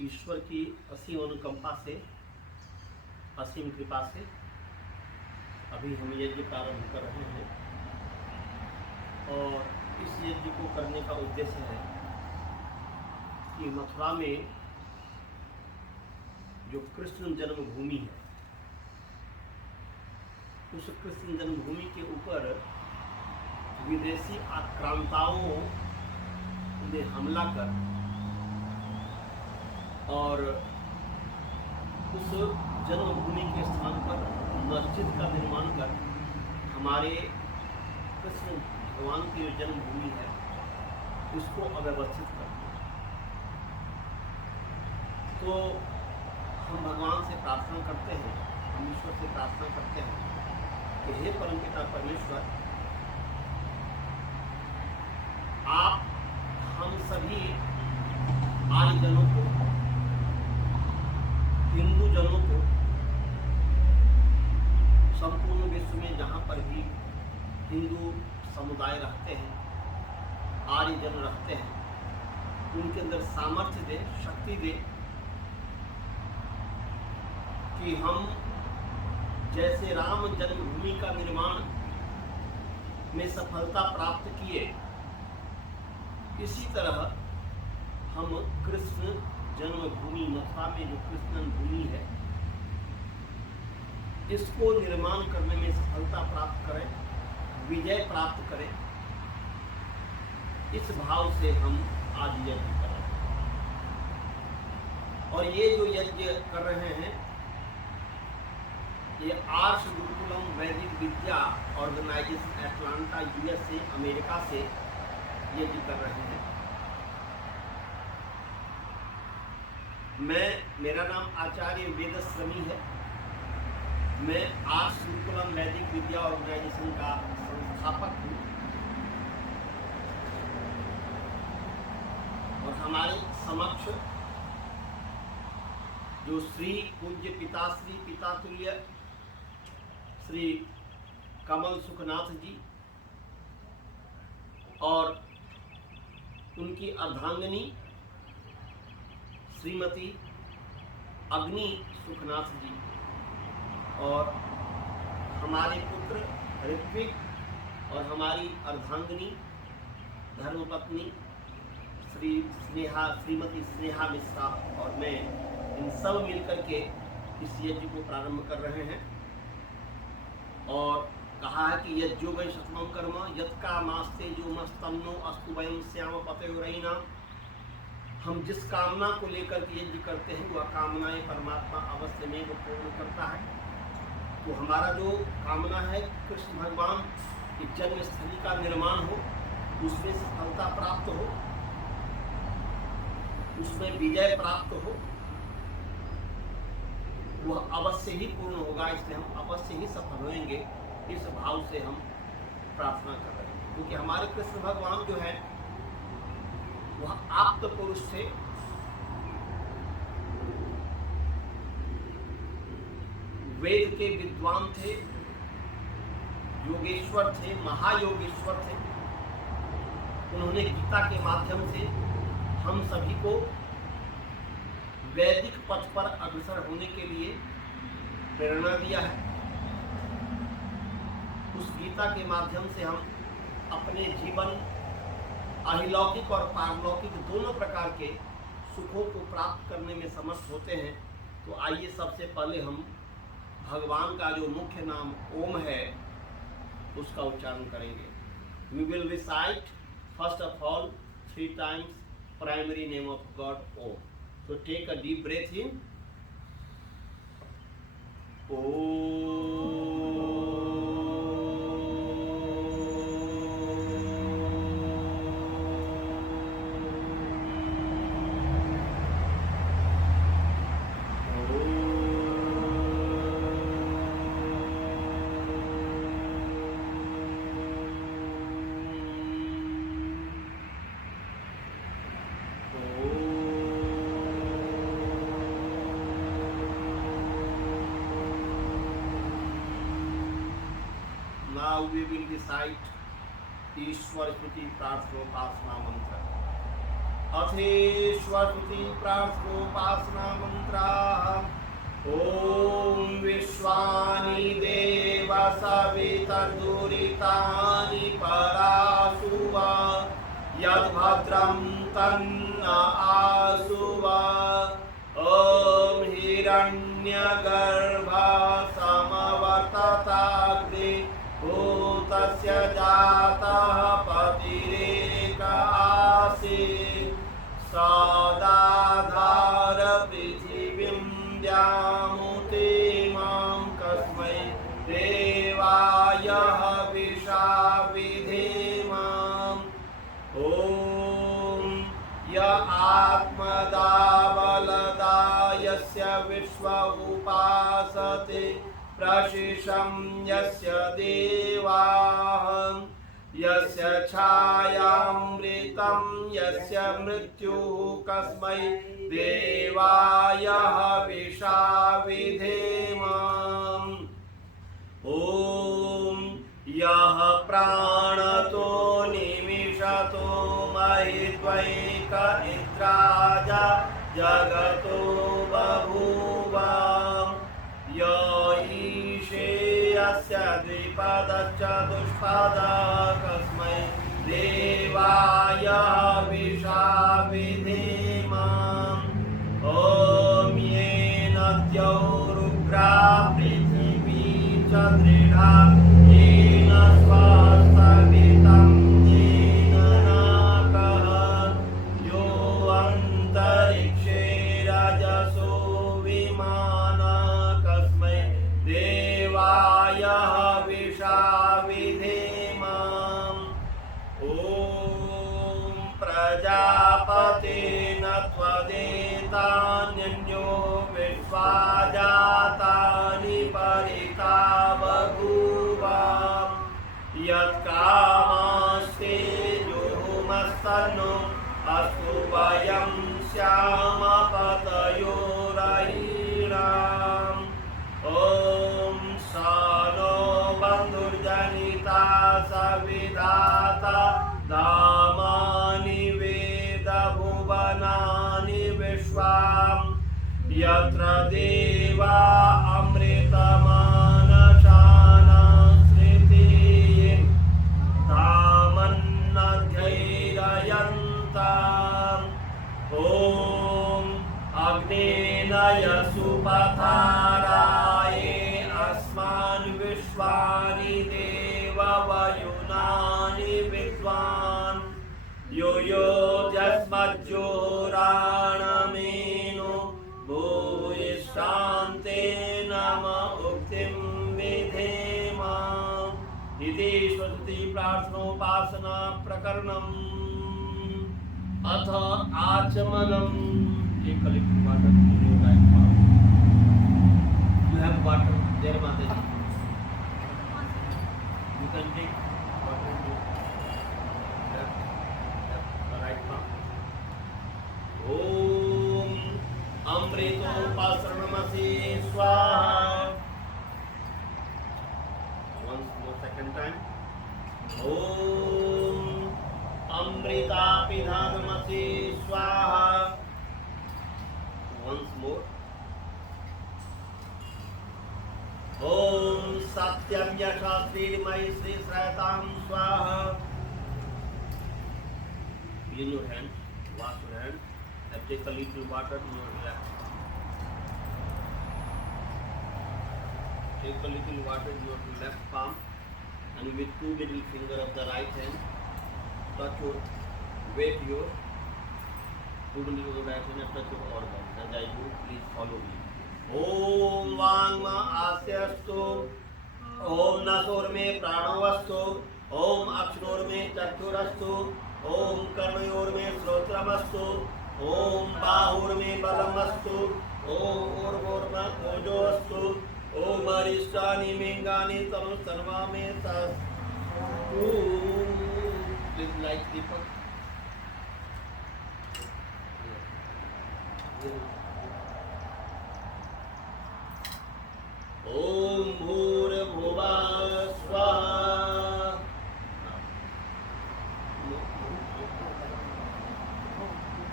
ईश्वर की असीम अनुकंपा से, असीम कृपा से अभी हम यज्ञ प्रारंभ कर रहे हैं और इस यज्ञ को करने का उद्देश्य है कि मथुरा में जो कृष्ण जन्मभूमि है, उस कृष्ण जन्मभूमि के ऊपर विदेशी आक्रांताओं ने हमला कर और उस जन्मभूमि के स्थान पर मस्जिद का निर्माण कर हमारे कृष्ण भगवान की जो जन्मभूमि है उसको अव्यवस्थित कर। तो हम भगवान से प्रार्थना करते हैं, हम ईश्वर से प्रार्थना करते हैं कि हे परमपिता परमेश्वर, आप हम सभी आर्यजनों को, हिंदू जनों को, संपूर्ण विश्व में जहाँ पर भी हिंदू समुदाय रहते हैं, आर्यजन रहते हैं, उनके अंदर सामर्थ्य दे, शक्ति दे कि हम जैसे राम जन्मभूमि का निर्माण में सफलता प्राप्त किए, इसी तरह हम कृष्ण जन्मभूमि मथुरा में जो कृष्ण भूमि है इसको निर्माण करने में सफलता प्राप्त करें, विजय प्राप्त करें। इस भाव से हम आज यज्ञ कर रहे हैं। और ये जो यज्ञ कर रहे हैं ये आर्ष गुरुकुलम वैदिक विद्या ऑर्गेनाइजेशन एटलांटा यूएसए अमेरिका से यज्ञ कर रहे हैं। मेरा नाम आचार्य वेदश्रमी है। मैं आर्ष गुरुकुलम वैदिक विद्या ऑर्गेनाइजेशन का संस्थापक हूँ और हमारे समक्ष जो श्री पूज्य पिताश्री पितातुल्य श्री कमल सुखनाथ जी और उनकी अर्धांगिनी श्रीमती अग्नि सुखनाथ जी और हमारे पुत्र ऋत्विक और हमारी अर्धांगिनी धर्मपत्नी श्रीमती स्नेहा मिश्रा और मैं, इन सब मिलकर के इस यज्ञ को प्रारंभ कर रहे हैं। और कहा है कि यज्ञो वै शतमं कर्म यत्का मास्ते जो मस्तन्नो अस्तु वयं श्याम पतयोरयिना। हम जिस कामना को लेकर के यज्ञ करते हैं वह कामनाएं परमात्मा अवश्य में वो पूर्ण करता है। तो हमारा जो कामना है कृष्ण भगवान की जन्मस्थली का निर्माण हो, उसमें सफलता प्राप्त हो, उसमें विजय प्राप्त हो, वह अवश्य ही पूर्ण होगा। इसलिए हम अवश्य ही सफल होंगे, इस भाव से हम प्रार्थना कर रहे हैं। क्योंकि हमारे कृष्ण भगवान जो है वह आप्त पुरुष थे, वेद के विद्वान थे, योगेश्वर थे, महायोगेश्वर थे। उन्होंने गीता के माध्यम से हम सभी को वैदिक पथ पर अग्रसर होने के लिए प्रेरणा दिया है। उस गीता के माध्यम से हम अपने जीवन अहिलौकिक और पारलौकिक दोनों प्रकार के सुखों को प्राप्त करने में समर्थ होते हैं। तो आइए सबसे पहले हम भगवान का जो मुख्य नाम ओम है उसका उच्चारण करेंगे। We will recite first of all 3 times primary name of God Om. So take a deep breath in. Om. Now we will recite ईश्वर स्तुति प्रार्थना उपासना मंत्र। अथेश्वरुति प्रार्थनोपासना मंत्राः। ओम विश्वानि देव सवितर्दुरितानि परासुव यद्भद्रं तन्न आसुव। ओम हिरण्यगर्भा समवर्तताग्नि भूतस्य जातः पतिरेक आसीत्। सदाधार पृथिवीं द्यामुते मां कस्मै देवाय हविषा विधेमाम्। ॐ य आत्मदा बलदा यस्य विश्व उपासते प्रशिशं यस्य देवाः। यस्य छायामृतं यस्य मृत्युः कस्मै देवाय हविषा विधेमाम्। ॐ यः प्राणतो निमिषतो महित्वैक इन्द्राजा जगतो बभूव। य ईशे यस्य द्विपदश्चतुष्पदः कस्मै देवाय हविषा विधेमाम्। ॐ येन द्यौरुग्रा पृथिवी च दृढा येन स्वस्तवितं येन नाकः। यो अन्तरिक्षे रजसो विमानः कस्मै देवाय हविषा विधेमाम्। ॐ प्रजापतेन त्वदेतान्यो विश्वा जातानि परिता बभूव। यत्कामास्ते जुहुमस्तनो अस्तु वयं स्याम पतयोरयिणाम्। ॐ स नो बन्धुर्जनिता सविधाता धामानि वेद भुवनानि विश्वाम्। यत्र देवा अमृतमानशानाश्रितीः धामन्नध्यैरयन्ताम्। ॐ अग्नेन यसुपथाराये अस्मान् विश्वानि देववयुनानि विद्वान्। यो यो यस्मज्जोराणमेनो भूयिष्ठान्ते नम उक्तिं विधेमाम्। इति स्वस्ति प्रार्थनोपासना प्रकरणम्। अथ आचमनम्। एक collect water in your right palm. You have water there, Mataji. You can take water in your right palm. Om Amritopasaranamasi Swaha. Once more, second time. Om Amritapidhanamasi Swaha. Once more. Om Satyam Yashastirmai Sri Srayatam Swaha. Clean your hands, wash your hands, and take a little water in your left. Take a little water in your left palm, and with two middle finger of the right hand, touch your, wet your two middle of the right hand and touch your organ. As I do, please follow me. Om Vangma Asyastu. Om Nasor में प्राणवस्तु। ओम अक्षरोर में चक्षुरस्तु। ओम कर्णयोर में श्रोत्रमस्तु। ओम बाहुर में बलमस्तु। ओम ऊर्ध्वोर में ओजोस्तु। ओम अरिष्टानि मिंगानि तम सर्वा में तस्तु। Please light Deepak. ओम भूर्भुवः स्वः।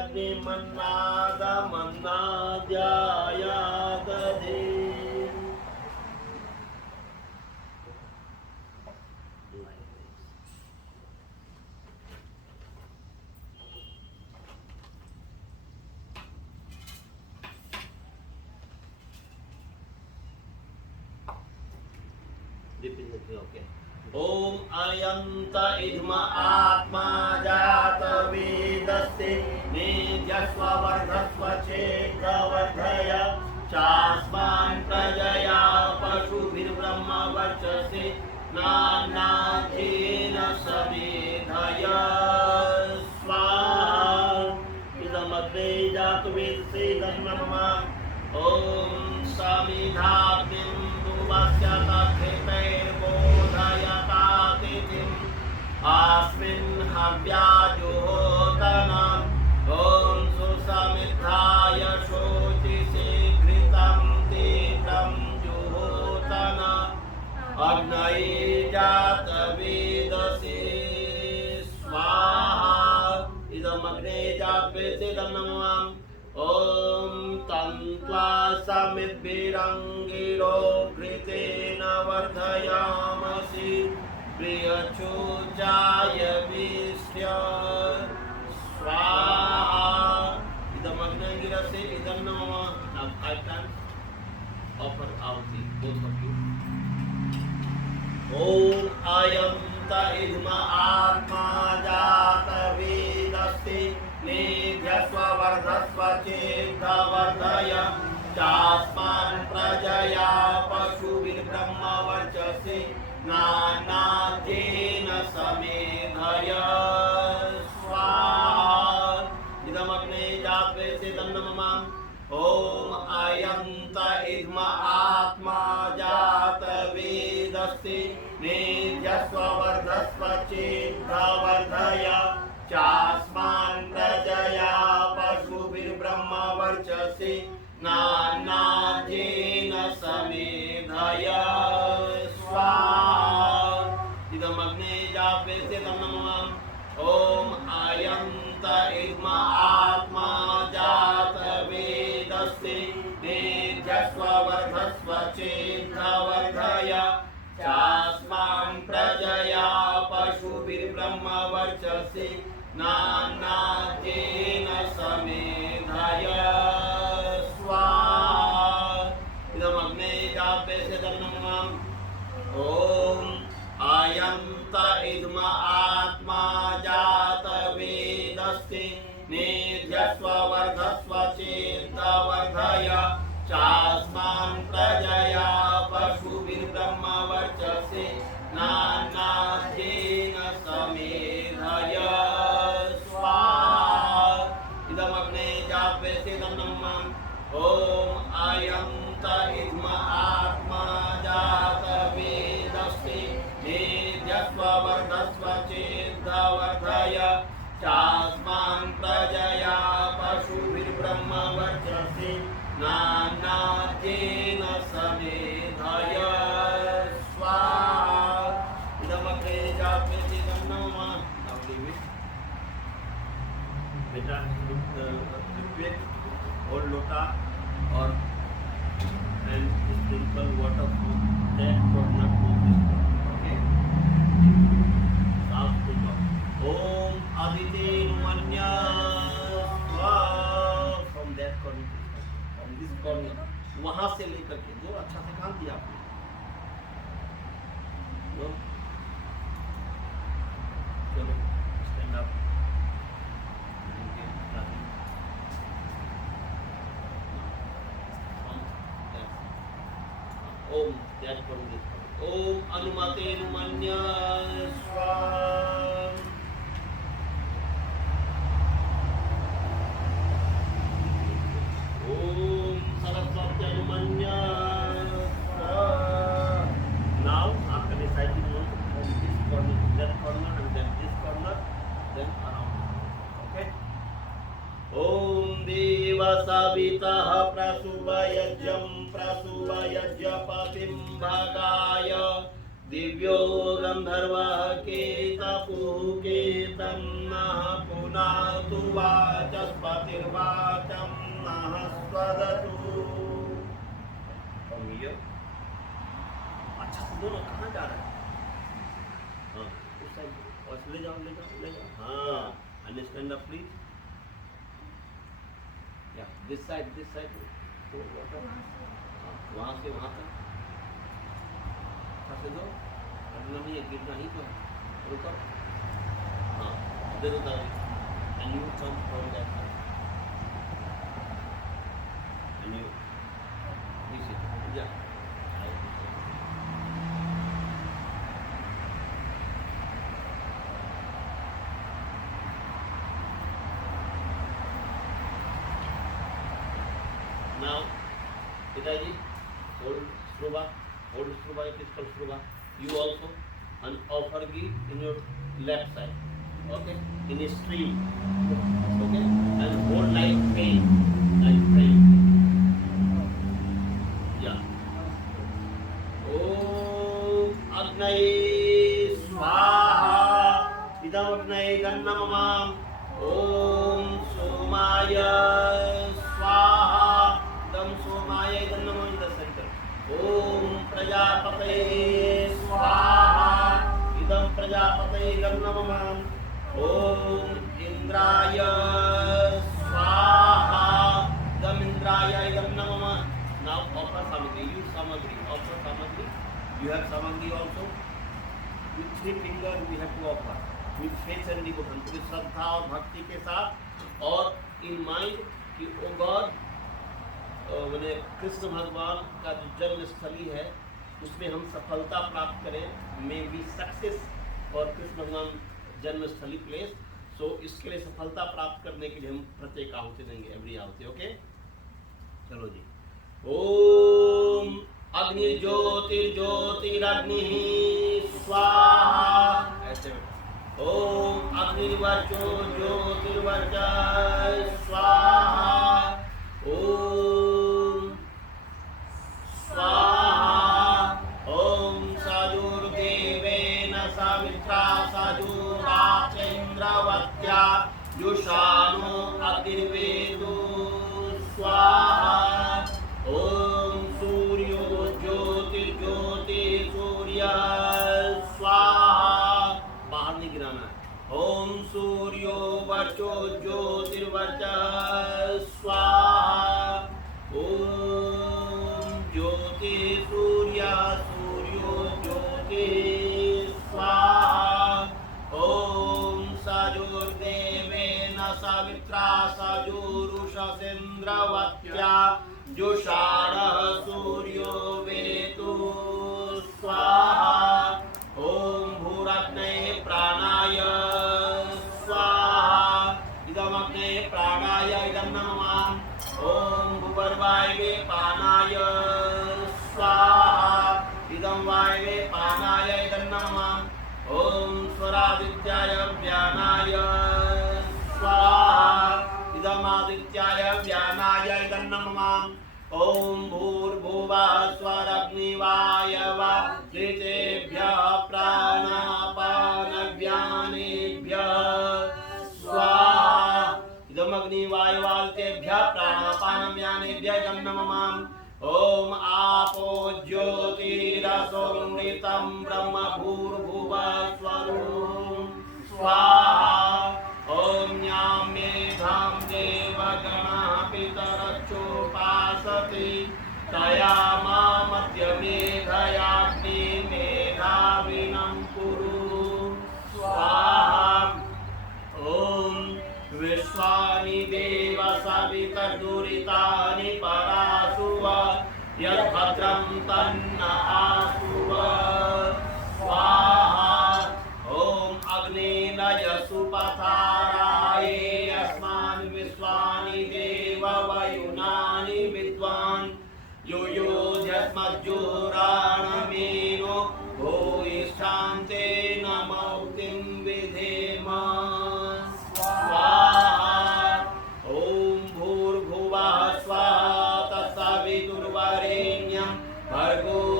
अग्निमन्नादमन्नाद्यायादधे Okay. ओम अयंत इद्म आत्मा जात वेदस्ते निजस्व वर्धस्व चेतवर्धय चास्मान् प्रजया पशुभिर्ब्रह्म वर्चसे नानाथेन समेधय स्वाहा इदमग्रे जात वेदसे धन्ममा ओम समिधाग्निं दुवस्यतखेतैर्बोधयतातिथिम् अस्मिन् हव्याजुहोतनम् ॐ सुसमिद्धाय शोचिशीघ्रितं तीर्थं जुहोतन अग्नये जातवेदसे स्वाहा इदमग्ने जातवेदसे नमः ओम तन्त्वा समिद्भिरङ्गिरो घृतेन वर्धयामसि प्रियचोचाय विष्य स्वाहा इदमग्नगिरसे इदं नमः now 5 times offer ahuti both of you ओम अयंत इद्म आत्मा जात वेदस्ते निजस्व वर्धस्व चेतवर्धय चास्मान् प्रजया पशुभिर्ब्रह्म वर्चसे नानाथेन समेधय स्वाहा इदमग्ने जातवेदसे नमः ओम अयंत इद्म आत्मा जात वेदस्ते निजस्व वर्धस्व चेतवर्धय चास्मान् प्रजया पशुभिर्ब्रह्म वर्चसे नानाथेन समेधय स्वाहा इदमग्ने जातवेदसे नमः ओम अयंत इद्म आत्मा जात वेदस्ते निजस्व वर्धस्व चेतवर्धय चास्मान् प्रजया पशुभिर्ब्रह्म वर्चसे नानाथेन समेधय स्वाहा इदमग्ने जातवेदसे नमः ओम अयंत इद्म आत्मा जात वेदस्ते निजस्व वर्धस्व चेतवर्धय चास्मान् प्रजया पशुभिर्ब्रह्म वर्चसे नानाथेन समेधय स्वाहा इदमग्ने जातवेदसे नमः ओम अयंत इद्म आत्मा जात वेदस्ते निजस्व वर्धस्व चेतवर्धय चास्मान् प्रजया पशुभिर्ब्रह्म वर्चसे नानाथेन समेधय स्वाहा इदमग्ने जातवेदसे नमः बेटा रिपीट और लोटा और and sprinkle water from that corner to this corner. Okay. South to north. Om Aditya from that corner to this corner. From this corner. वहाँ से लेकर के जो अच्छा से काम किया आपने. चलो stand up. ओम त्याग करून देतो ओम अनुमते नुमन्य स्वाहा ओम सरस्वती अनुमन्य स्वाहा now after reciting from this corner to that corner and then this corner then around okay ओम देव सवितः प्रसूवयज्ञं प्रसूवयज्ञपतिं भगाय दिव्यो गन्धर्वः केतपुः केतं नः पुनातु वाचस्पति ज्योतिर्वाचं नः स्वदतु। अच्छा दोनों कहाँ जा रहे हैं? हाँ उस साइड और ले जाओ ले जाओ ले जाओ। हाँ अंडरस्टैंड अप प्लीज। या दिस साइड वहाँ से वहाँ तक फंसे दो, हटना नहीं है, गिरना ही तो है। रुको हाँ दे दो दादी। And you come from that side. And you see, yeah. Now, Pidaji, hold Shruva, it is called Shruva. You also, and offer ghee in your left side, okay, in a stream, okay, and hold like pain, yeah. Om Agnaye Swaha, idam Agnaye Gannamam. Om Somaya Swaha, idam Somaya Gannamam in the center. Om Prajapataye Swaha, idam Prajapataye Gannamam. Om Indraya Swaha, idam Indraya Gannamam. Now offer samagri, use samagri, offer samagri. You have samagri also. With 3 fingers we have to offer. With faith and devotion, with श्रद्धा और भक्ति के साथ, और in mind कि ओ God मैंने कृष्ण भगवान का जो जन्म स्थली है उसमें हम सफलता प्राप्त करें, मे बी सक्सेस और कृष्ण भगवान जन्म स्थली प्लेस। सो इसके लिए सफलता प्राप्त करने के लिए हम प्रत्येक आहुति देंगे, एवरी आहुति। ओके चलो जी। ओम अग्निर्ज्योतिर्ज्योतिरग्निः स्वाहा, ऐसे ओम अग्निर्वचो ज्योतिर्वचः स्वाहा। ओम स्वाहा। ओम सायुर्देवेन सवित्रा सायुराचेन्द्रवत्या जुषानो अग्निर्वेदो स्वाहा। ओम सूर्यो ज्योतिर्ज्योति सूर्य स्वाहा, बाहर नहीं गिराना है। ओम सूर्यो वचो ज्योतिर्वचः स्वाहा। ओम ज्योति सूर्य सूर्यो ज्योति स्वाहा। ओम सायुर्देवेन सवित्रा सायुरुषसेन्द्रवत्या जुषाणः सूर्यो वेतु स्वाहा। ओम भूरग्नये प्राणाय स्वाहा, इदमग्नये प्राणाय इदं नमः। ओम भूगर्भाय पानाय स्वाहा, इदं वायवे पानाय इदं नमः। ओम स्वरादित्याय व्यानाय स्वाहा, इदमादित्याय व्यानाय इदं नमः। ओम भूर्भुवः स्वरग्निवायवः ऋतेभ्यः प्राणापानव्यानेभ्यः स्वाहा, इदमग्निवायुवाल्तेभ्यः प्राणापानव्यानेभ्यः इदं नमः। ओम आपो ज्योतिरसोमृतं ब्रह्म भूर्भुवः स्वरूपं स्वाहा। ओम न्यां मेधां देवगणः पितरश्चोपासते तया मामद्य मेधायाग्निमेधाविनं कुरु स्वाहा। ओम विश्वानि देव सवितर्दुरितानि परासुव यद्भद्रं तन्न आसुव स्वाहा। ओम अग्नेनय सुपथाराये अस्मान् विश्वानि देव वयुनानि विद्वान् यो योऽध्यस्मज्जोराणमेनो भूयिष्ठान्ते नमौतिं विधेम स्वाहा। ओम भूर्भुवः स्वः तत्सवितुर्वरेण्यं भर्गो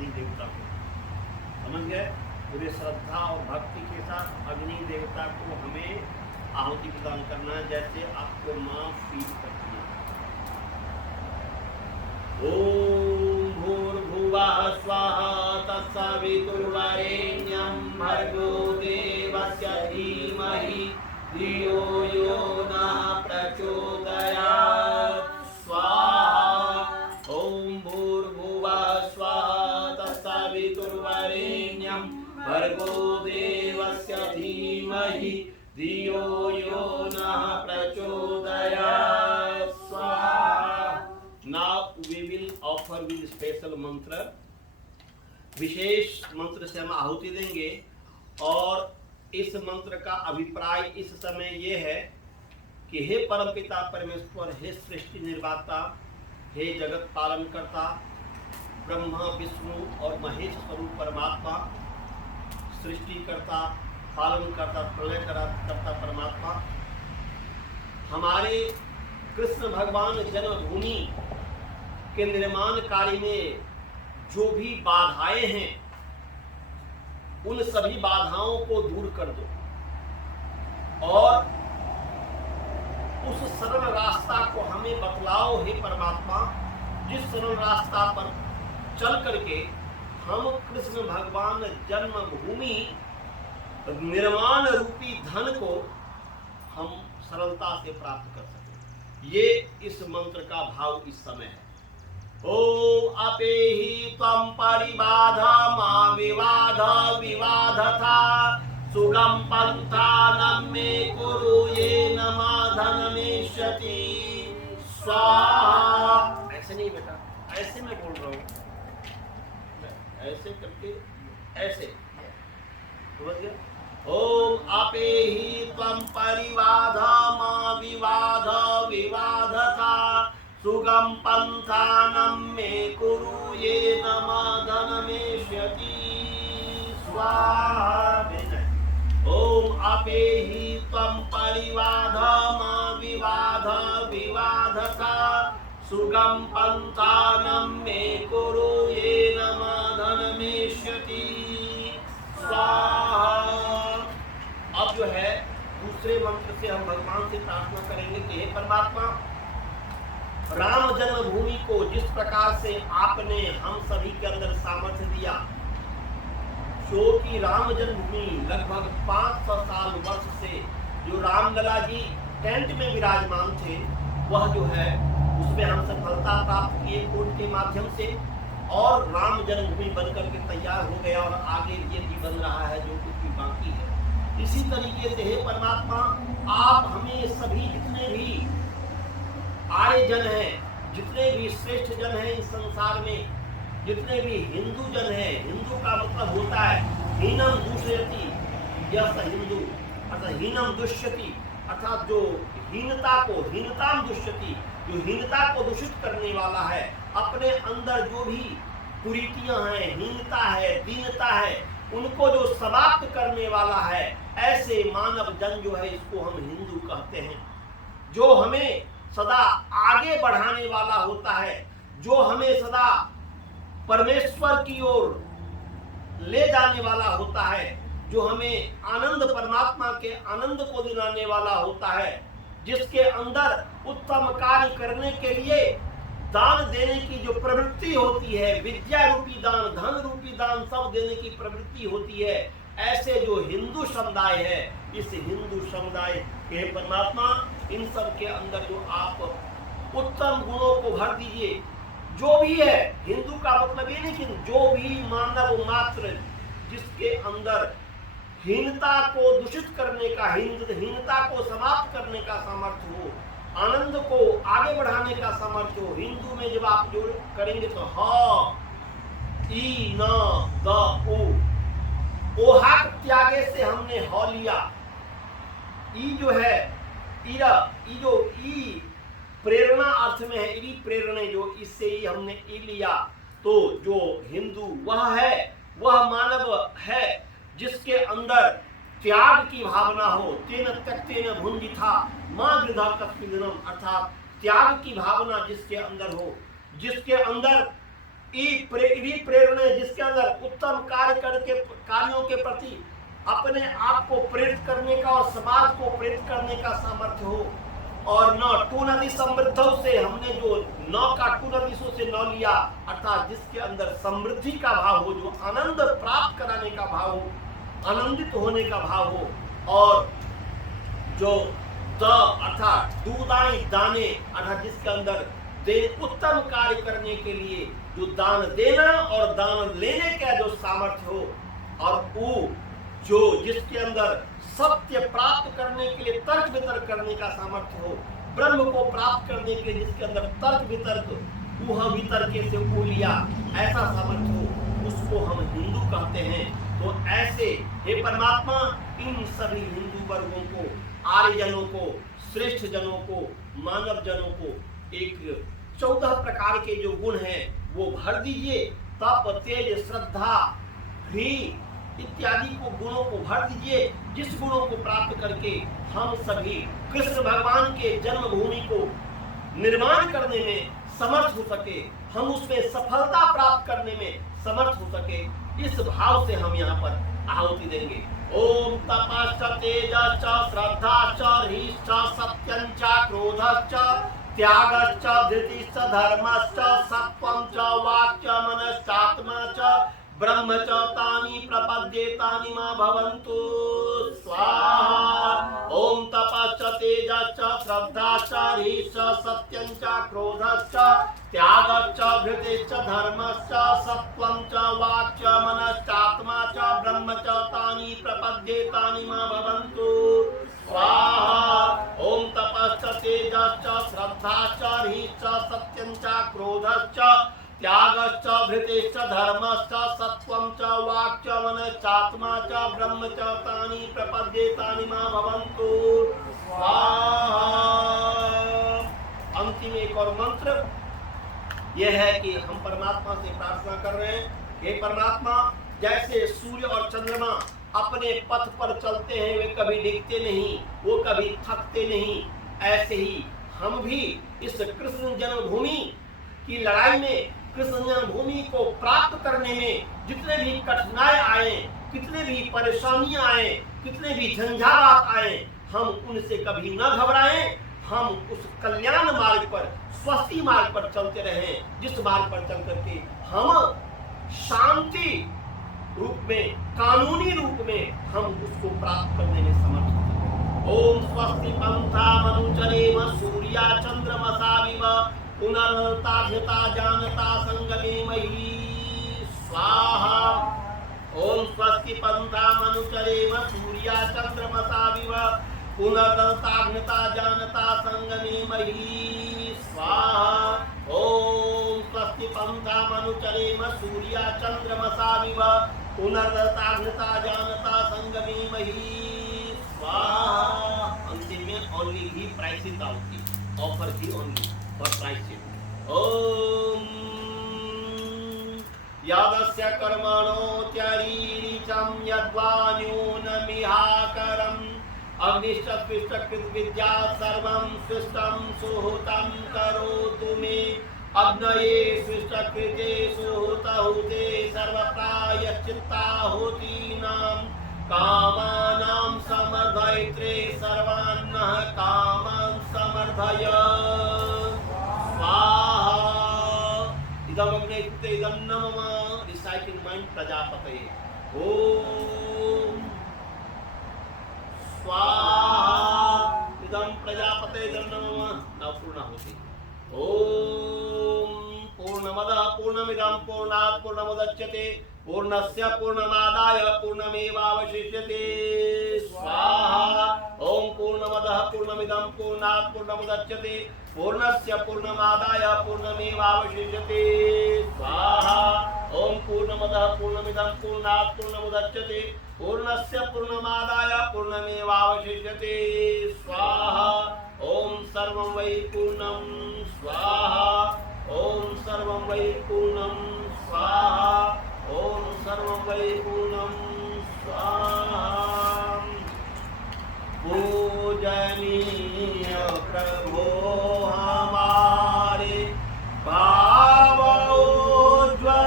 अग्नि देवता को। समझ गए? पूरे श्रद्धा और भक्ति के साथ अग्नि देवता को हमें आहुति प्रदान करना है, जैसे आपको माँ फील करती है। ओम भूर्भुवः स्वाहा तत्सवितुर्वरेण्यं भर्गो देवस्य धीमहि धियो यो नः प्रचोदयात् स्वाहा। ओम भूर्भुवः स्वाहा तत्सवितुर्वरेण्यं भर्गो देवस्य धीमहि धियो यो नः प्रचोदयात् स्वाहा। Now we will offer with special mantra. विशेष मंत्र से हम आहुति देंगे और इस मंत्र का अभिप्राय इस समय ये है कि हे परमपिता परमेश्वर, हे सृष्टि निर्माता, हे जगत पालन करता, ब्रह्मा विष्णु और महेश स्वरूप परमात्मा, सृष्टि करता, पालन करता, प्रलय करता परमात्मा, हमारे कृष्ण भगवान जन्मभूमि के निर्माण कार्य में जो भी बाधाएं हैं उन सभी बाधाओं को दूर कर दो और उस सरल रास्ता को हमें बतलाओ हे परमात्मा, जिस सरल रास्ता पर चल करके हम कृष्ण भगवान जन्मभूमि निर्माण रूपी धन को हम सरलता से प्राप्त कर सकें। ये इस मंत्र का भाव इस समय है। ओम अपेहि त्वं परिबाध मा विवाद विवादथा सुगम पंथानं मे कुरु येन माधनमेष्यति स्वाहा। ऐसे नहीं बेटा, ऐसे मैं बोल रहा हूँ, ऐसे करके ऐसे समझ गया? ओम अपेहि त्वं परिबाध मा विवाद विवादथा सुगम पंथानं मे कुरु येन माधनमेष्यति स्वाहा। ओम अपेहि त्वं परिबाध मा विवाद विवादथा सुगम पंथानं मे कुरु येन माधनमेष्यति स्वाहा। अब जो है दूसरे मंत्र से हम भगवान से प्रार्थना करेंगे कि हे परमात्मा, राम जन्मभूमि को जिस प्रकार से आपने हम सभी के अंदर सामर्थ्य दिया, जो कि राम जन्मभूमि लगभग 500 साल वर्ष से जो रामलला जी टेंट में विराजमान थे, वह जो है उसमें हम सफलता प्राप्त किए कोर्ट के माध्यम से और राम जन्मभूमि बनकर के तैयार हो गया और आगे ये भी बन रहा है जो कुछ भी बाकी है। इसी तरीके से हे परमात्मा, आप हमें सभी जितने भी आर्य जन हैं, जितने भी श्रेष्ठ जन हैं इस संसार में, जितने भी हिंदू जन हैं, हिंदू का मतलब होता है हीनम दूषयति यस हिंदू, अर्थात हीनम दुष्यति, अर्थात जो हीनता को हीनताम दुष्यति, जो हीनता को दूषित करने वाला है, अपने अंदर जो भी कुरीतियां हैं, हीनता है, दीनता है, उनको जो समाप्त करने वाला है, ऐसे मानव जन जो है इसको हम हिंदू कहते हैं। जो हमें सदा आगे बढ़ाने वाला होता है, जो हमें सदा परमेश्वर की ओर ले जाने वाला होता है, जो हमें आनंद परमात्मा के आनंद को दिलाने वाला होता है, जिसके अंदर उत्तम कार्य करने के लिए दान देने की जो प्रवृत्ति होती है, विद्या रूपी दान, धन रूपी दान, सब देने की प्रवृत्ति होती है, ऐसे जो हिंदू समुदाय है, इस हिंदू समुदाय के परमात्मा इन सब के अंदर जो आप उत्तम गुणों को भर दीजिए। जो भी है, हिंदू का मतलब ये नहीं कि जो भी मानव मात्र जिसके अंदर हीनता को दूषित करने का, हीनता को समाप्त करने का सामर्थ्य हो, आनंद को आगे बढ़ाने का सामर्थ्य हो। हिंदू में जब आप जो करेंगे तो ह ई न द उ, ओहाक त्यागे से हमने ह लिया। ई जो है इरा, ई जो ई प्रेरणा अर्थ में है, इरी प्रेरणा, जो इससे ही हमने ई लिया। तो जो हिंदू वह है, वह मानव है जिसके अंदर त्याग की भावना हो। तेन त्यक्तेन भुंजिथा मां गृधा कस्मिन्नम, अर्थात त्याग की भावना जिसके अंदर हो, जिसके अंदर प्रेरणा जिसके अंदर उत्तम कार्यों के प्रति अपने आप को प्रेरित करने का और समाज को प्रेरित करने का सामर्थ्य हो। और न टू नदी समृद्धों से, हमने जो नौ का टू नदीसों से नौ लिया, अर्थात जिसके अंदर समृद्धि का भाव हो, जो आनंद प्राप्त कराने का भाव हो, आनंदित होने का भाव हो, और जो अर्थात दूधाई दाने, अर्थात जिसके अंदर उत्तम कार्य करने के लिए जो दान देना और दान लेने का जो सामर्थ्य हो, और वो जो जिसके अंदर सत्य प्राप्त करने के लिए तर्क वितर्क करने का सामर्थ्य हो, ब्रह्म को प्राप्त करने के लिए जिसके अंदर तर्क वितर्क ऊह वितर्क से वो लिया, ऐसा सामर्थ्य हो, उसको हम हिंदू कहते हैं। तो ऐसे हे परमात्मा, इन सभी हिंदू वर्गों को, आर्यजनों को, श्रेष्ठ जनों को, मानव जनों को एक 14 प्रकार के जो गुण हैं वो भर दीजिए। तप, तेज, श्रद्धा, भी इत्यादि को गुणों को भर दीजिए, जिस गुणों को प्राप्त करके हम सभी कृष्ण भगवान के जन्मभूमि को निर्माण करने में समर्थ हो सके, हम उसमें सफलता प्राप्त करने में समर्थ हो सके, इस भाव से हम यहाँ पर आहुति देंगे। ओम तपश्च तेजश्च श्रद्धाश्च ह्रीश्च सत्यञ्च क्रोधश्च त्यागश्च धृतिश्च धर्मश्च सत्वं च वाक्य मनश्चात्मा च ब्रह्म च तानि प्रपद्ये तानि मा भवन्तु स्वाहा। ओम तपश्च तेजश्च श्रद्धाश्च ह्रीश्च सत्यञ्च क्रोधश्च त्यागश्च धृतिश्च धर्मश्च सत्वं च वाक्य मनश्चात्मा च ब्रह्म च तानि प्रपद्ये तानि मा भवन्तु स्वाहा। ओम तपश्च तेजश्च श्रद्धाश्च ह्रीश्च सत्यञ्च क्रोधश्च त्यागश्च धृतिश्च धर्मश्च सत्वं च वाक्य मनश्चात्मा च ब्रह्म च तानि प्रपद्ये तानि मा भवन्तु स्वाहा। अंतिम एक और मंत्र यह है कि हम परमात्मा से प्रार्थना कर रहे हैं, हे परमात्मा, जैसे सूर्य और चंद्रमा अपने पथ पर चलते हैं, वे कभी डिगते नहीं, वो कभी थकते नहीं, ऐसे ही हम भी इस कृष्ण जन्मभूमि की लड़ाई में, कृष्ण जन्मभूमि को प्राप्त करने में जितने भी कठिनाई आए, कितने भी परेशानियां आए, कितने भी झंझावात आए, हम उनसे कभी न घबराएं। हम उस कल्याण मार्ग पर, स्वस्ति मार्ग पर चलते रहें, जिस मार्ग पर चल करके हम शांति रूप में, कानूनी रूप में हम उसको प्राप्त करने में समर्थ हैं। ओम स्वस्ति पंथा मनुचरेम सूर्या चंद्रमसाविव पुनर्ताभ्यता जानता संगमे मयि स्वाहा। ओम स्वस्ति पंथा मनुचरेम सूर्या चंद्रमसाविव पुनर्ताभ्यता जानता संगमे मयि स्वाहा। ओम स्वस्ति पंथा मनुचरेम सूर्या चंद्रमसाविव पुनर्ताभ्यता जानता संगमे मयि स्वाहा। अंतिम में only he prices out, offer he only for प्रायश्चित। ओम यादस्य कर्मणो त्यारीरिचं यद्वान्योनमिहाकरम् अग्निष्टस्विष्टकृत विद्या सर्वं स्विष्टं सुहृतं करोतु मे अग्नये स्विष्टकृते सुहृतहुते सर्वप्रायश्चित्ताहुतीनां कामानां समर्धयित्रे सर्वान्नः कामान् समर्धय स्वाहा। इदम् अग्ने कृते इदं न मम रिसाइटिंग माइंड प्रजापतये ओम स्वाहा। इदं प्रजापते इदं न मम न पूर्णाहुति। ओम पूर्णमदः पूर्णमिदं पूर्णात् पूर्णमुदच्यते पूर्णस्य पूर्णमादाय पूर्णमेवावशिष्यते स्वाहा। ओम पूर्णमदः पूर्णमिदं पूर्णात् पूर्णमुदच्यते पूर्णस्य पूर्णमादाय पूर्णमेवावशिष्यते स्वाहा। ओम पूर्णमदः पूर्णमिदं पूर्णात् पूर्णमुदच्यते पूर्णस्य पूर्णमादाय पूर्णमेवावशिष्यते स्वाहा। ओम सर्वं वै पूर्णं स्वाहा। ओम सर्वं वै पूर्णं स्वाहा। ओम सर्वं वै पूर्णं स्वाहा। पूजनीय प्रभो हमारे भाव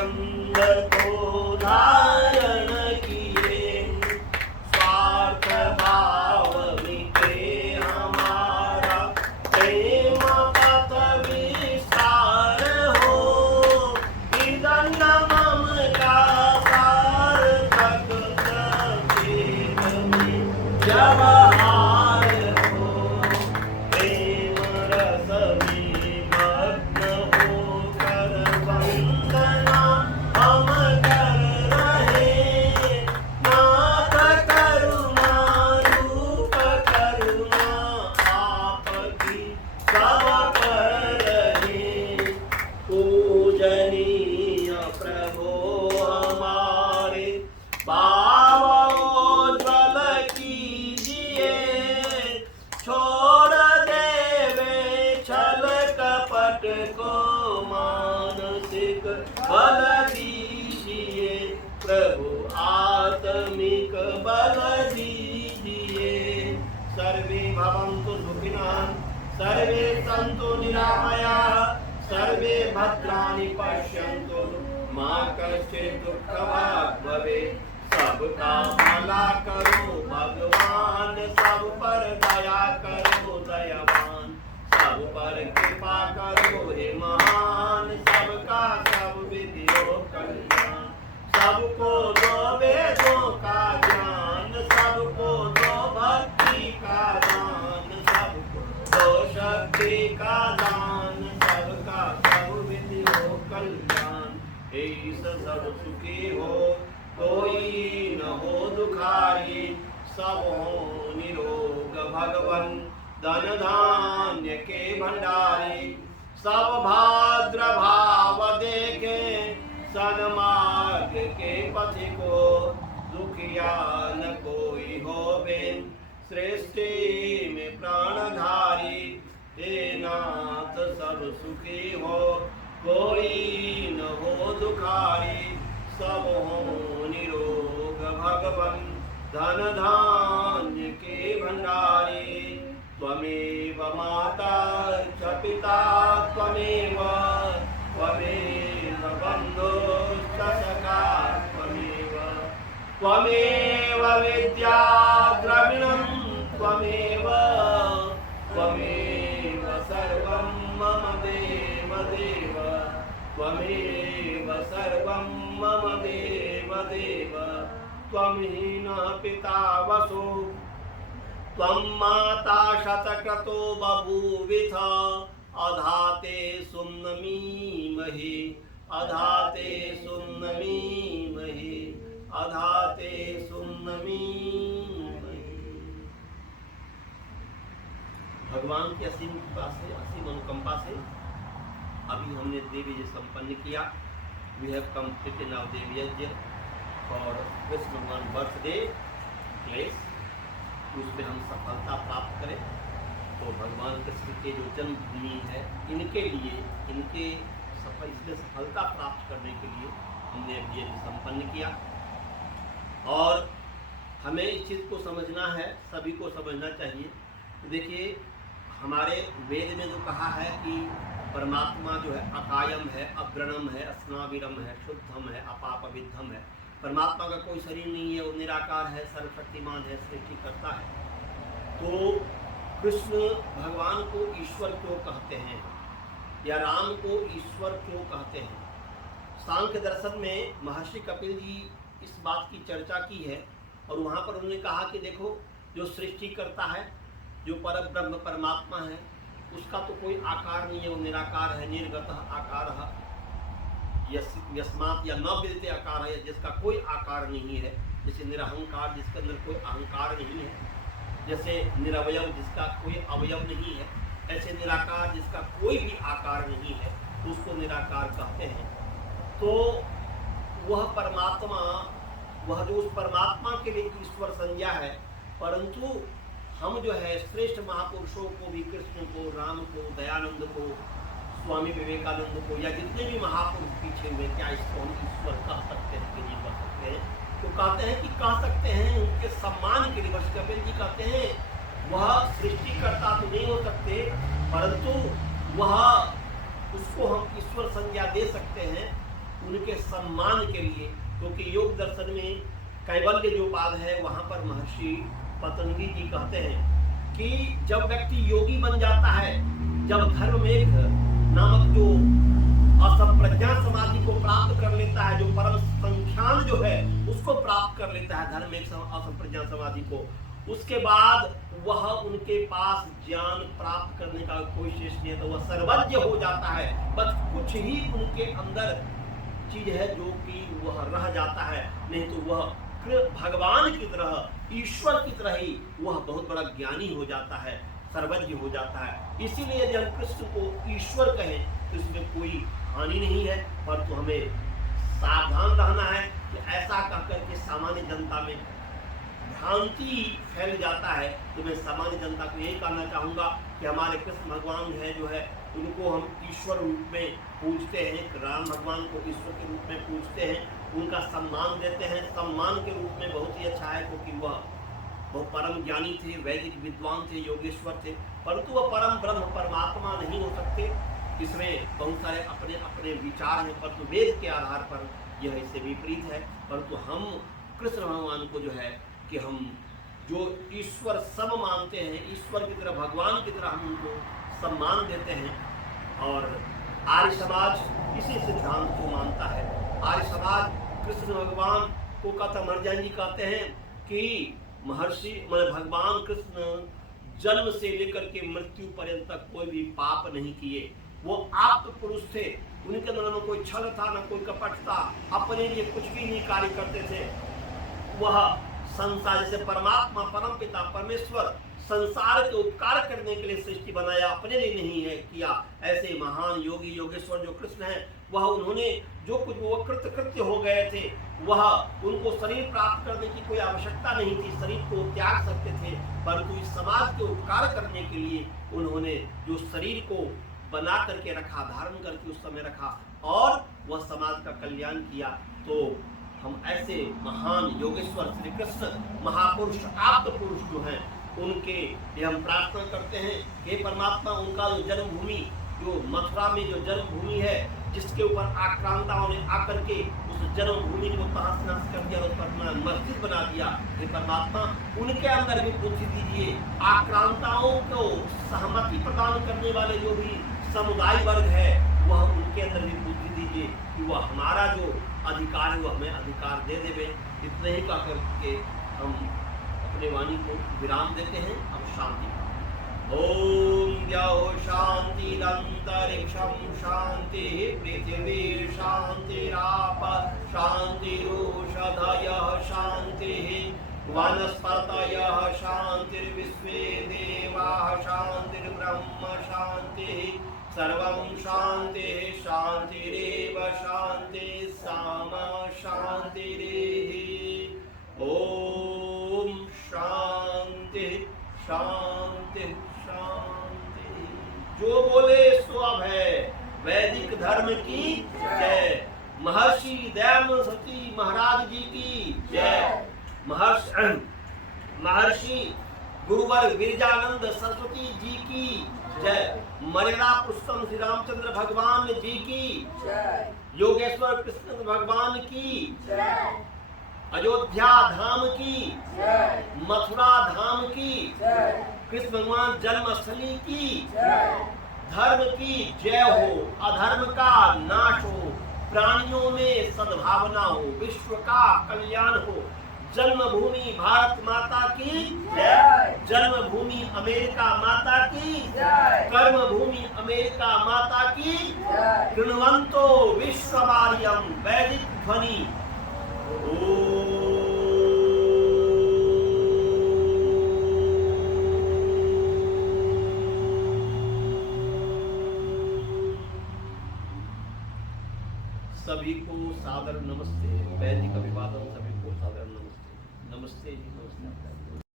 स्कंद को धारण किए, स्वार्थ भाव मिटे हमारा, प्रेम पथ विस्तार हो, विदंड ममता सार्थक सचेत में व्यवहार हो, प्रेम रस में मग्न होकर वंदना हम कर रहे, नाथ करुणा रूप करुणा आपकी सब पर रहे, पूजनीय प्रभो हमारे भावोज्वल कीजिए, छोड़ देवे छल कपट को मानसिक बल दीजिए, प्रभु आत्मिक बल दीजिए। सर्वे भवन्तु सुखिनः, सर्वे सन्तु निरामयाः, सर्वे भद्राणि पश्यन्तु मा कश्चित् दुःखभाग् भवेत्। सबका भला करो भगवान, सब पर दया करो दयावान, सब पर कृपा करो हे महान, सबका सब विधियो कल्याण, सबको दो वेदों का ज्ञान, सबको दो भक्ति का दान, सबको दो शक्ति का दान, सबका सब विधियो कल्याण। हे सब सुखी हो, कोई न हो दुखारी, सब हो निरोग भगवन, धन धान्य के भंडारी, सब भाद्र भाव देखे, सन्मार्ग के पथि को, दुखिया न कोई हो बेन, सृष्टि में प्राणधारी, हे नाथ सब सुखी हो, कोई न हो दुखारी, सब हो निरोग भगवन, धन धान्य के भंडारी, त्वमेव माता च पिता त्वमेव, त्वमेव बन्धुश्च सखा त्वमेव, त्वमेव विद्या द्रविणं त्वमेव, त्वमेव सर्वं मम देव देव, त्वमेव सर्वं मम देव देव, त्वं हि न पिता वसु, त्वं माता शतक्रतो बभूविथ, अधाते सुम्नमीमहि, अधाते सुम्नमीमहि, अधाते सुम्नमीमहि। भगवान की असीम कृपा से, असीम अनुकंपा से अभी हमने देवी यज्ञ संपन्न किया। वी हैव कंप्लीटेड नाउ देवी यज्ञ फॉर कृष्ण भगवान बर्थडे प्लेस, उसमें हम सफलता प्राप्त करें। तो भगवान कृष्ण के जो जन्मभूमि है, इनके लिए, इनके इसमें सफलता प्राप्त करने के लिए हमने अभी यज्ञ संपन्न किया। और हमें इस चीज़ को समझना है, सभी को समझना चाहिए। देखिए, हमारे वेद में जो कहा है कि परमात्मा जो है अकायम है, अग्रणम है, अस्नाविरम है, शुद्धम है, अपापविद्धम है। परमात्मा का कोई शरीर नहीं है, वो निराकार है, सर्वशक्तिमान है, सृष्टि करता है। तो कृष्ण भगवान को ईश्वर क्यों कहते हैं, या राम को ईश्वर क्यों कहते हैं? सांख्य दर्शन में महर्षि कपिल जी इस बात की चर्चा की है, और वहाँ पर उन्होंने कहा कि देखो, जो सृष्टि करता है, जो परब्रह्म परमात्मा है, उसका तो कोई आकार नहीं है, वो निराकार है, निर्गतः आकारः, यस्मात् या न विद्यते आकार है, जिसका कोई आकार नहीं है। जैसे निरहंकार, जिसके अंदर कोई अहंकार नहीं है, जैसे निरवयव, जिसका कोई अवयव नहीं है, ऐसे निराकार, जिसका कोई भी आकार नहीं है, उसको निराकार कहते हैं। तो वह परमात्मा, वह जो उस परमात्मा के लिए ईश्वर संज्ञा है, परंतु हम जो है श्रेष्ठ महापुरुषों को भी, कृष्ण को, राम को, दयानंद को, स्वामी विवेकानंद को, या जितने भी महापुरुष पीछे हुए, क्या इसको हम ईश्वर कह सकते हैं कि नहीं कह सकते हैं? तो कहते हैं कि कह सकते हैं, उनके सम्मान के लिए। वर्ष कपिल जी कहते हैं वह सृष्टिकर्ता तो नहीं हो सकते, परंतु वह, उसको हम ईश्वर संज्ञा दे सकते हैं। उनके सम्मान के लिए, क्योंकि योग दर्शन में कैवल्य जो पाद है वहां पर महर्षि पतंजलि जी कहते हैं कि जब व्यक्ति योगी बन जाता है, जब धर्ममेघ नामक जो असंप्रज्ञा समाधि को प्राप्त कर लेता है, जो परम संख्यान जो है उसको प्राप्त कर लेता है धर्ममेघ असंप्रज्ञा समाधि को, उसके बाद वह उनके पास ज्ञान प्राप्त करने का कोई शेष नहीं है, तो वह सर्वज्ञ हो जाता है। बस कुछ ही उनके अंदर चीज है जो कि वह रह जाता है, नहीं तो वह भगवान की तरह, ईश्वर की तरह ही वह बहुत बड़ा ज्ञानी हो जाता है, सर्वज्ञ हो जाता है। इसीलिए यदि हम कृष्ण को ईश्वर कहें तो इसमें कोई हानि नहीं है, परंतु हमें सावधान रहना है कि ऐसा कहकर के सामान्य जनता में भ्रांति फैल जाता है। तो मैं सामान्य जनता को यही कहना चाहूँगा कि हमारे कृष्ण भगवान है जो है उनको हम ईश्वर रूप में पूजते हैं, राम भगवान को ईश्वर के रूप में पूजते हैं, उनका सम्मान देते हैं। सम्मान के रूप में बहुत ही अच्छा है, क्योंकि वह बहुत परम ज्ञानी थे, वैदिक विद्वान थे, योगेश्वर थे, परंतु वह परम ब्रह्म परमात्मा नहीं हो सकते। इसमें बहुत सारे अपने अपने विचार हैं, परंतु वेद के आधार पर यह इससे विपरीत है। परंतु हम कृष्ण भगवान को जो है कि हम जो ईश्वर सब मानते हैं, ईश्वर की तरह, भगवान की तरह हम उनको सम्मान देते हैं। और आर्य समाज इसी सिद्धांत को मानता है। आर्य समाज कृष्ण भगवान को कथमर्जन जी कहते हैं कि महर्षि भगवान कृष्ण जन्म से लेकर के मृत्यु पर्यंत तक कोई भी पाप नहीं किए। वो आप पुरुष थे, उनके अंदर न कोई छल था, न कोई कपट था, अपने लिए कुछ भी नहीं कार्य करते थे। वह संसार, जैसे परमात्मा परम पिता परमेश्वर संसार के उपकार करने के लिए सृष्टि बनाया, अपने लिए नहीं है किया। ऐसे महान योगी योगेश्वर जो कृष्ण है, वह उन्होंने जो कुछ वो कृत्य हो गए थे, वह उनको शरीर प्राप्त करने की कोई आवश्यकता नहीं थी, शरीर को त्याग सकते थे, परंतु इस समाज के उपकार करने के लिए उन्होंने जो शरीर को बना करके रखा, धारण करके उस समय रखा और वह समाज का कल्याण किया। तो हम ऐसे महान योगेश्वर श्री कृष्ण महापुरुष आप्त पुरुष जो हैं उनके लिए हम प्रार्थना करते हैं कि परमात्मा उनका जो जन्मभूमि, जो मथुरा में जो जन्मभूमि है, जिसके ऊपर आक्रांताओं ने आकर के उस जन्मभूमि को तहस नहस कर दिया, उस पर अपना मस्जिद बना दिया, हे परमात्मा उनके अंदर भी बुद्धि दीजिए। आक्रांताओं को सहमति प्रदान करने वाले जो भी समुदाय वर्ग है, वह उनके अंदर भी बुद्धि दीजिए कि वह हमारा जो अधिकार है वह हमें अधिकार दे देवे। इतने ही कह करके हम अपने वाणी को विराम देते हैं। अब शांति। ओम द्यौ शांतिरंतरिक्षं शांति पृथिवी शांतिराप शांतिरोषधयः शांतिः वनस्पतयः शांतिर्विश्वे देवाः शांतिर्ब्रह्म शांतिः सर्वं शांतिः शांतिरेव शांतिः सामा शांतिरेव। ओम शांति शांति शांति। जो बोले सो अब है। वैदिक धर्म की जय। महर्षि दयानंद सती महाराज जी की जय। महर्षि गुरुवर गिरिजानंद सरस्वती जी की जय। मर्यादा पुरुषोत्तम श्री रामचंद्र भगवान जी की जय। योगेश्वर कृष्ण भगवान की जय। अयोध्या धाम की जय। मथुरा धाम की जय। कृष्ण भगवान जन्मस्थली की जय। धर्म की जय हो, अधर्म का नाश हो, प्राणियों में सद्भावना हो, विश्व का कल्याण हो। जन्मभूमि भारत माता की जय। जन्मभूमि अमेरिका माता की जय। कर्मभूमि अमेरिका माता की जय। गृणवंतो विश्ववार्यम वैदिक ध्वनि। सभी को सादर नमस्ते। वैदिक अभिवादन। सभी को सादर नमस्ते। नमस्ते जी, नमस्ते।